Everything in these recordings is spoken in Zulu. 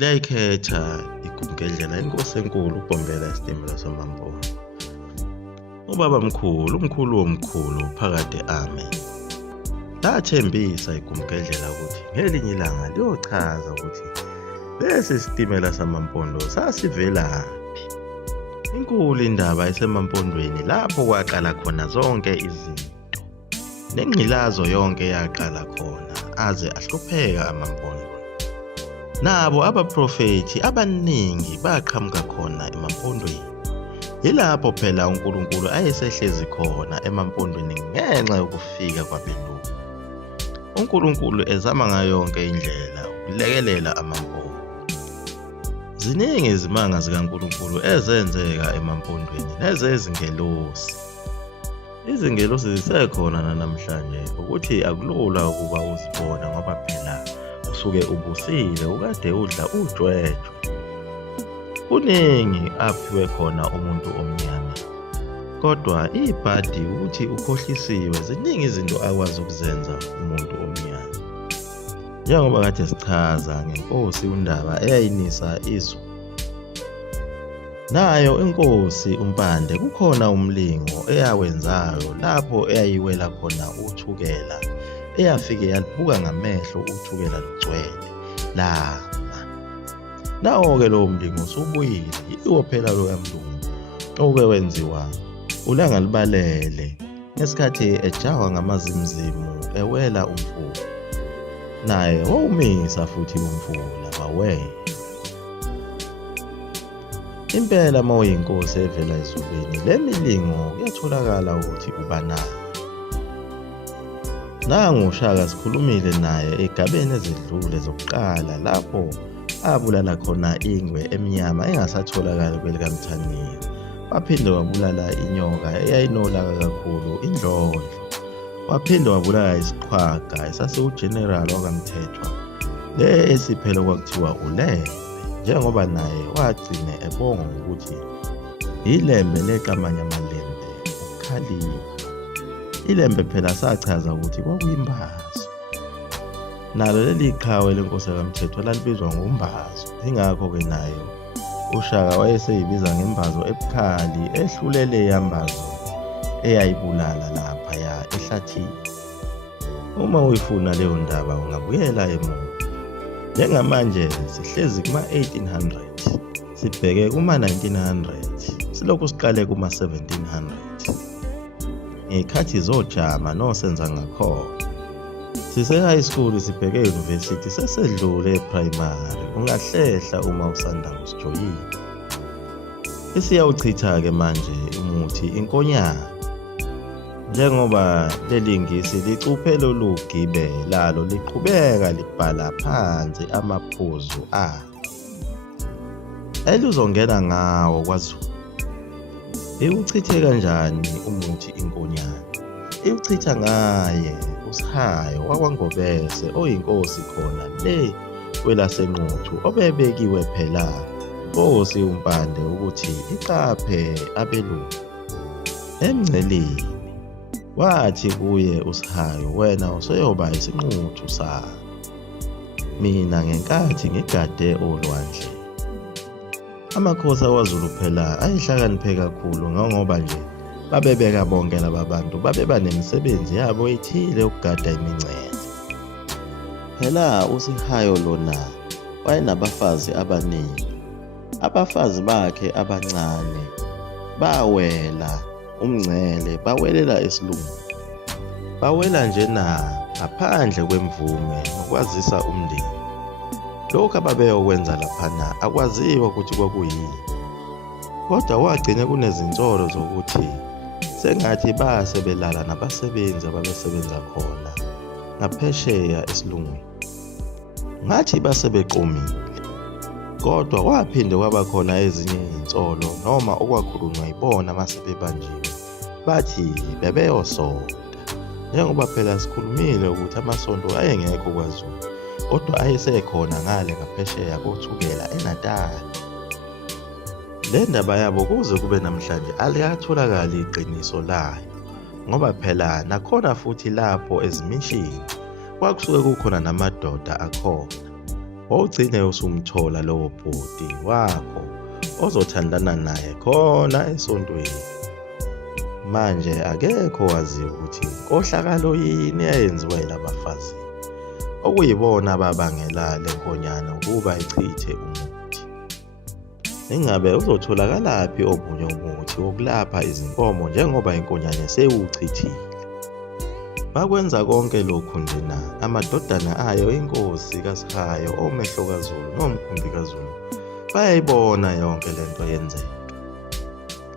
liyayikhetha igumkedlela inkosi enkulu uBombela isitimela samampondo. Ubaba umkhulu womkhulu phakade ame lathembisa igumkedlela ukuthi ngelinye ilanga liyochaza ukuthi lesi sitimela samampondo sasivelaphi. Inkulu indaba esemampondweni lapho kwaqala khona zonke izinto, nengqilazo yonke yaqala khona aze ahlupheka amampondo. Nabo abaprofethi abaningi baqhamuka khona emampondweni. Yilapho phela uNkulunkulu ayesehlezi khona emampondweni ngenxa yokufika kwabelungu. uNkulunkulu ezama ngayo yonke indlela ukulekelela amampondo. Ziningi izimanga zikaNkulunkulu ezenzeka emampondweni nezezingelosi. Izingelosi zisekhona namhlanje ukuthi akulula ukuba uzibona ngoba phela usuke ubusile ukade udla ujwejwe. Kuningi aphiwe khona umuntu omnyama, kodwa ibhadi ukuthi ukhohlisiwe ziningi izinto akwazi ukuzenza umuntu omnyama. Njengoba kade sichaza ngenkosi uNdaba eyayinisa izulu. Nayo inkosi uMpande kukhona umlingo eyawenzayo lapho eyayiwela khona uthukela, eyafike yalibuka ngamehlo uthukela lugcwele lama. Nawo-ke lowo mlingo usubuyile, yiwo phela lo kamlungu oke wenziwa ulanga libalele ngesikhathi ejahwa ngamazimzimu ewela umfula. Naye wawumisa futhi umfula wawela. Impela uma uyinkosi evela ezulwini, le milingo kuyatholakala ukuthi uba nayo. Nangu uShaka sikhulumile naye egabeni ezidlule zokuqala lapho abulala khona ingwe emnyama engasatholakali kwelikaMthaniya. Waphinde wabulala inyoka eyayinolaka kakhulu, indlondlo. Waphinde wabulala isiqhwaga esasiwugeneral wakaMthethwa, le esiphele kwakuthiwa uLembe, njengoba naye wagcine ebonga ukuthi iLembe leqamanye amalembe ukukhalipha. iLembe phela sachaza ukuthi kwakuyimbazo. Nalo leli qhawe lenkosi kaMthethwa lalibizwa ngombazo. Ingakho-ke nayo uShaka wayeseyibiza ngembazo ebukhali ehlulele yambazo eyayibulala laphaya ehlathini. Uma uyifuna leyo ndaba ungabuyela emuva. Njengamanje sihlezi kuma-1800, sibheke kuma-1900, silokhu siqale kuma-1700. Ngey'khathi zojama nosenza ngakhona. Sise-high school sibheke e-university sesedlule e-primary, ungahlehla uma usanda usijoyina. Isiyawuchitha-ke manje umuthi inkonyane. Njengoba lelingisi licuphe lolu gibe lalo liqhubeka libhala phansi amaphuzu alo eluzongena ngawo kwaZulu. Iwuchithe kanjani umuthi inkonyane? Iwuchitha ngaye uSihayo wakwaNgobese oyinkosi khona le kwelasenquthu obebekiwe phela inkosi uMpande ukuthi iqaphe abelungu. Emngceleni wathi kuye uSihayo, wena useyoba isinquthu sami, mina ngenkathi ngigade olwandle. Amakhosi akwaZulu phela ayihlakaniphe kakhulu ngoba nje babebeka bonke laba bantu babeba nemisebenzi yabo ethile ukugada imincele. Phela uSihayo lona wayenabafazi abaningi. Abafazi bakhe abancane bawela umngcele, bawelela esilungu. Bawela nje ngaphandle kwemvume nokwazisa umndeni. Lokhu ababeyokwenza laphana akwaziwa ukuthi kwakuyini. Kodwa wagcine kunezinsolo zokuthi sengathi basebelala nabasebenzi ababesebenza khona ngaphesheya esilungwini. Ngathi basebeqomile. Kodwa kwaphinde kwaba khona ezinye izinsolo noma okwakhulunywa yibona masebebanjiwe. Bathi bebeyosonta. Njengoba phela sikhulumile ukuthi amasonto ayengekho kwaZulu, kodwa ayesekhona ngale ngaphesheya kothukela eNatali. Le ndaba yabo kuze kube namhlanje aliyatholakali iqiniso layo, ngoba phela nakhona futhi lapho ezimishini kwakusuke kukhona namadoda akhona. wawugcine usumthola lowo bhodi wakho ozothandana naye khona esontweni. Manje akekho wazi ukuthi inkohlakalo yini eyenziwa yilabafazi okuyibona ababangela lenkonyane ukuba ichithe umuthi. Ingabe uzotholakala-phi obunye umuthi wokulapha izinkomo njengoba inkonyane sewuchithile? Bakwenza konke lokhu njena amadodana ayo inkosi kaSihayo, omehlo kaZulu nomkhumbi kaZulu bayayibona yonke lento yenzeka.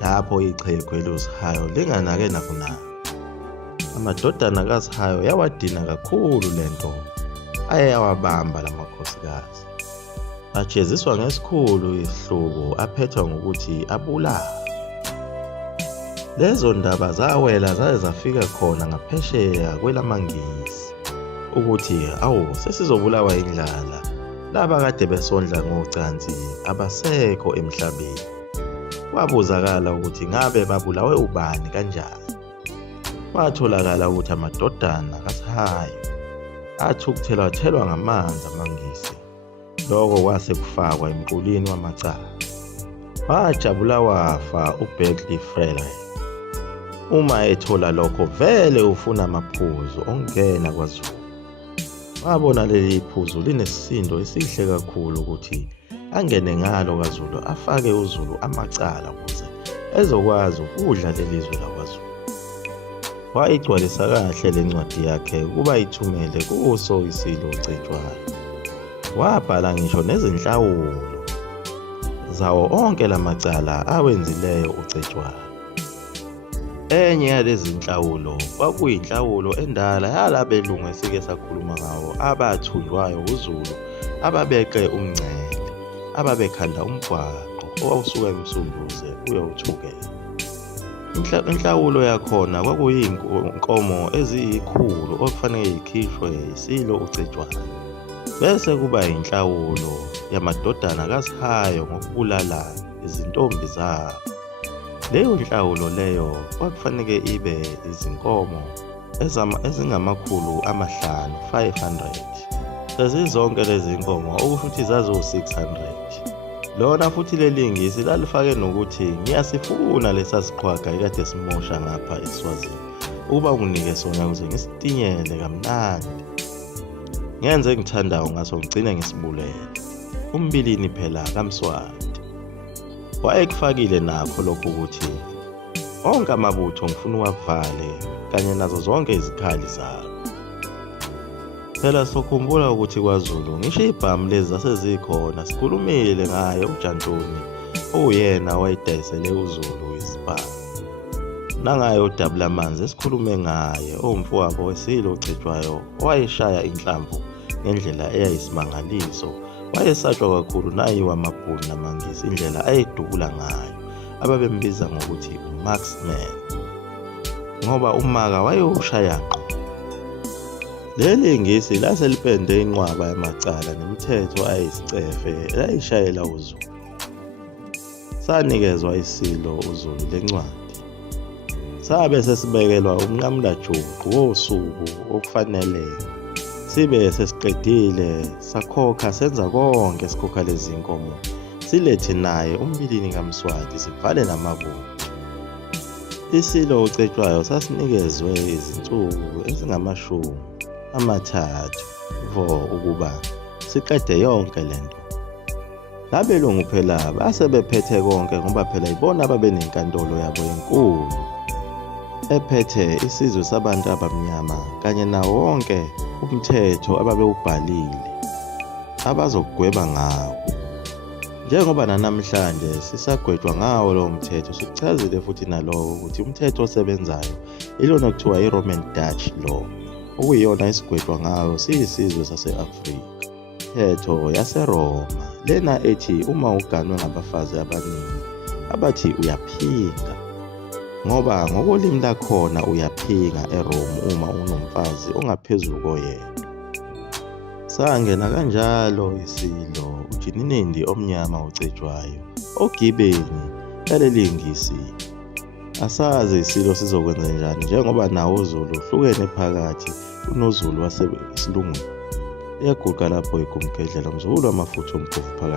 Lapho ichegwe loSihayo linganake nakunaka, amadodana kaSihayo yawadina kakhulu lento ayewabamba lamakhosikazi. Ajeziswa ngesikhulu isihluku aphethwa ngokuthi abulawe. Lezo ndaba zawela zaze zafika khona ngaphesheya kwelamangisi ukuthi sesizobulawa indlala, laba kade besondla ngocansi abasekho emhlabeni. Kwabuzakala ukuthi ngabe babulawe ubani kanjani. Kwatholakala ukuthi amadodana kaSihayo athukuthelwa ngamanzi amangisi. Lokho kwase kufakwa emqulwini wamacala. Wajabula wafa uP44. Uma ethola lokho vele ufuna amaphuzu ongena kwaZulu. Wabona leli iphuzu linesisindo esihle kakhulu ukuthi angene ngalo kwaZulu afake uZulu amacala ukuze ezokwazi ukudla lelizwe lakwaZulu. Wayigcwalisa kahle lencwadi yakhe kuba ithumele kuso isilo Kacetshwayo. Wabhala ngisho nezinhlawulo zawo onke lamacala awenzileyo uKacetshwayo. Enye yalezi zinhlawulo kwakuyinhlawulo endala yalabelungu esike sakhuluma ngawo abathunjwayo uZulu ababeqe umngcele, ababekhanda umgwaqo owawusuka eMsunduze uyowuthukela. Inhlawulo yakhona kwakuyinkomo eziyikhulu okufanele ikhishwe isilo uKacetshwayo. Bese kuba inhlawulo yamadodana kaSihayo ngokubulala izintombi zabo. Leyo nhlawulo leyo kwakufanele ibe izinkomo ezingamakhulu 500. Sezizonke lezi nkomo okusho ukuthi zazo-600. Lona futhi lelingisi lalifake nokuthi ngiyasifuna lesasiqhwaga ekade simosha ngapha eSwazini ukuba unginike sona ukuze ngisitinyele kamnandi. Ngenze engithandayo ngaso ngigcine ngisibulele. Umbilini phela kaMswati wayekufakile nakho lokho ukuthi onke amabutho ngifuna uwavale kanye nazo zonke izikhali zakho. Phela sokhumbula ukuthi kwaZulu ngisho ibhamu lezi zasezikhona sikhulumile ngaye uJantoni oyena wayidayisele uZulu isibhamu. Nangaye udabula amanzi esikhulume ngaye omfowabo wesilo Kacetshwayo wayeshaya inhlamvu ngendlela eyayisimangaliso. Wayesatshwa kakhulu nayiwa amabhulu namangisi indlela ayedubula ngayo ababembiza ngokuthi uMarksman ngoba umaka wayewushaya ngqo. Leli ngisi laselipende inqwaba yamacala nemithetho ayisicefe layishayela uZulu. Sanikezwa isilo uZulu lencwadi. Sabe sesibekelwa umnqamulajuqu wosuku okufanele sibe sesiqedile sakhokha senza konke sikhokha lezi nkomo silethe naye umbilini kaMswati sivale namabutho. Isilo Kacetshwayo sasinikezwe izinsuku ezingama-30 ukuba siqede yonke lento. Labelungu phela base bephethe konke ngoba phela ibona ababenenkantolo yabo enkulu ephethe isizwe sabantu abamnyama kanye nawo wonke umthetho ababewubhalile abazokugweba ngawo. Njengoba namhlanje sisagwetshwa ngawo lowo mthetho, sikuchazile futhi nalowo ukuthi umthetho osebenzayo ilona kuthiwa i-Roman Dutch law, okuyiyona esigwetshwa ngayo siyisizwe sase-Afrika. Mthetho yaseRoma lena ethi uma uganwe ngabafazi abaningi abathi uyaphinga, ngoba ngokolimi lakhona uyaphinga eRome uma unomfazi ongaphezulu koyena. Sangena kanjalo isilo uJinindi omnyama uKacetshwayo ogibeni laleli ngisi. Asazi isilo sizokwenza njani njengoba nawo uZulu uhlukene phakathi unoZulu wasesilungwini. iyaguqa lapho igumgedlela umzukulo wamafutha omphofu phakathi.